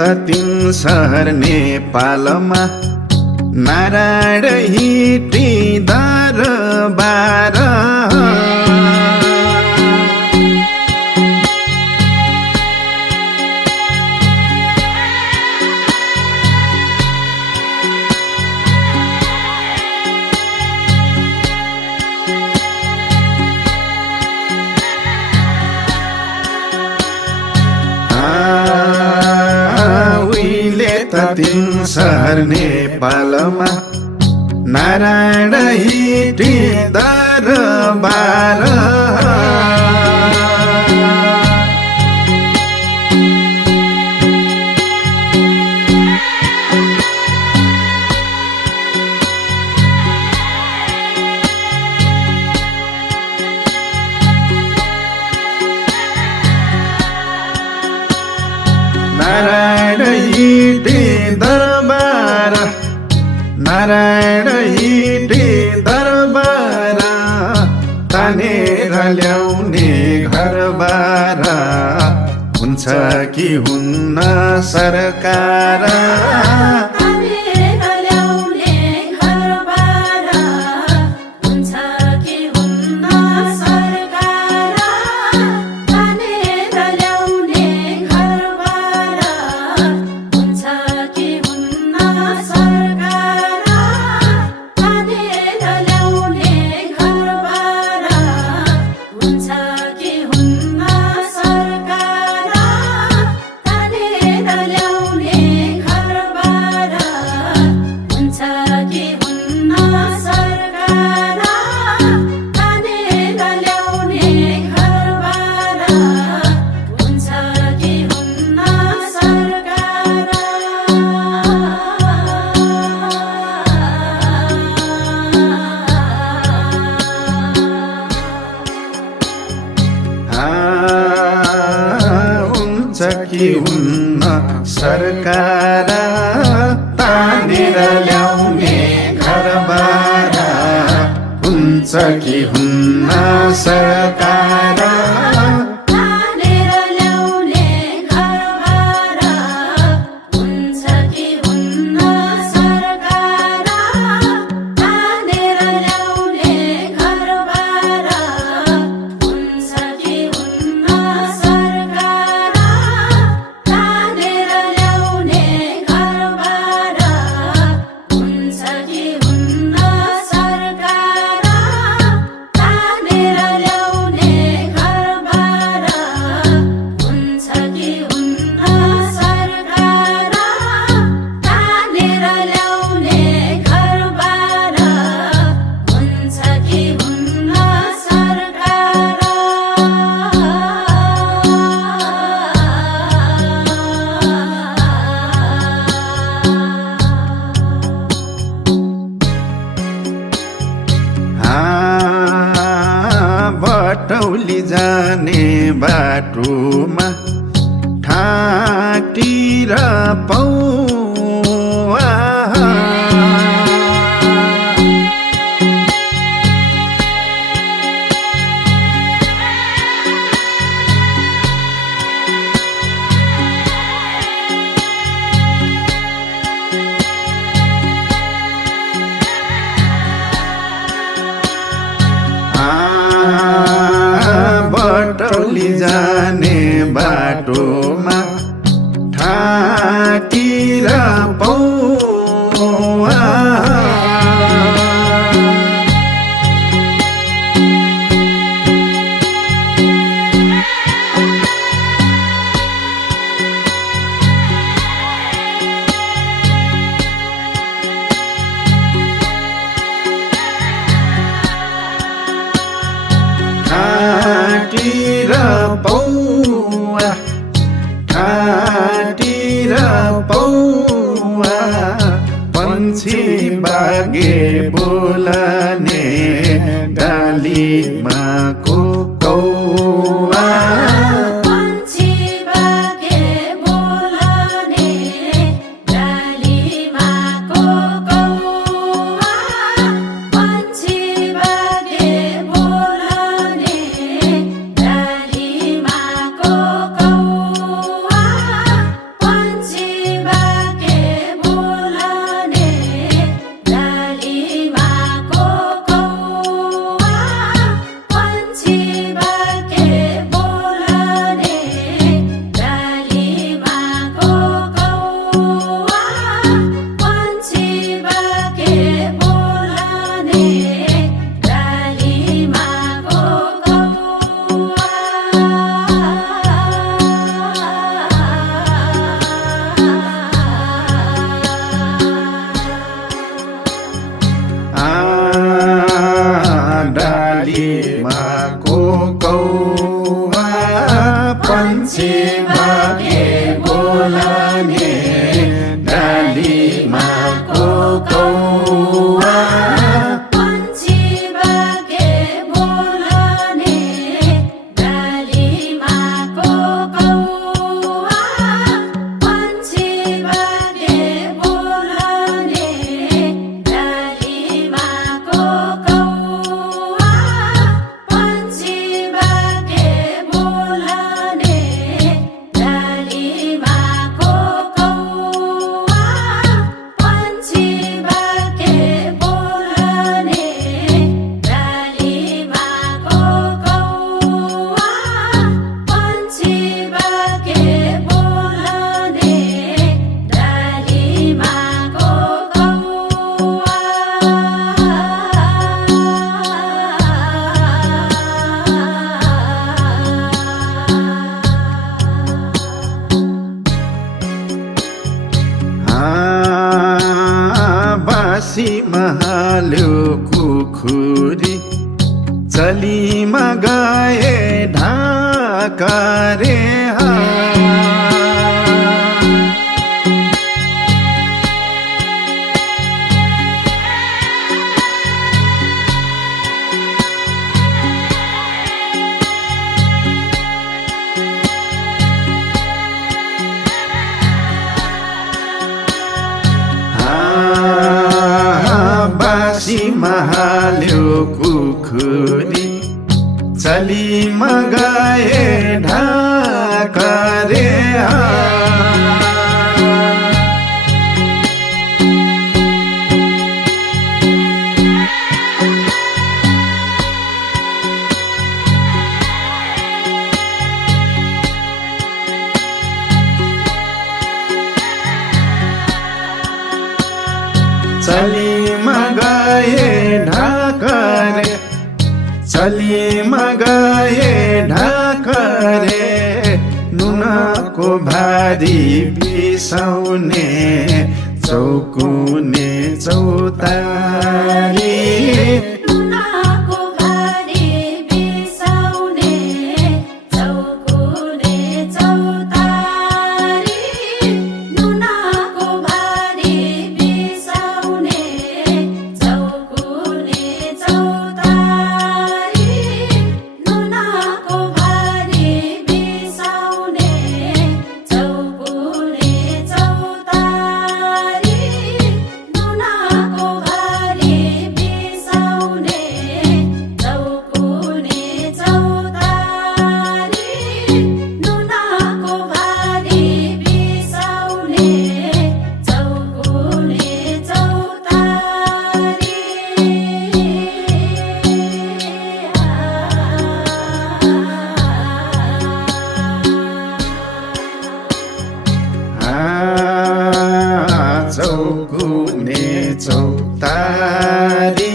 त तीन सहर नेपालमा नारायण हिटी दरबार तीन सहर नेपालमा नारायण हिटी दरबार नारायण हिटी दरबार नारायण हिटी दरबार तानेर ल्याउने घरबार हुन्छ कि हुन्न सरकार कि हुन्न सरकार तानेर ल्याउने घरबार हुन्छ कि हुन्न सरकार बटौली जाने बाटोमा ठाटी र पौवा बटौली जाने बाटोमा ठाटी र पौवा ठाटी र पौवा ठाटी र पौवा पंछी बागे बोलने डालीमा को कौवा One, two. बासी महाल्यो कुखुरी चलीमा गए ढाका रे बासी महाल्यो कुखुरी चलीमा गए ढाका रे चलीमा गए ढाका रे चलीमा गए ढाका रे नुनको भारी बिसाउने चौकुने चौतारी नुनको भारी बिसाउने चौकुने चौतारी नुनको भारी बिसाउने चौकुने चौतारी नुनको भारी बिसाउने चौकुने चौतारी नुनको भारी बिसाउने चौकुने चौतारी नुनको भारी बिसाउने चौकुने चौकुने चौतारी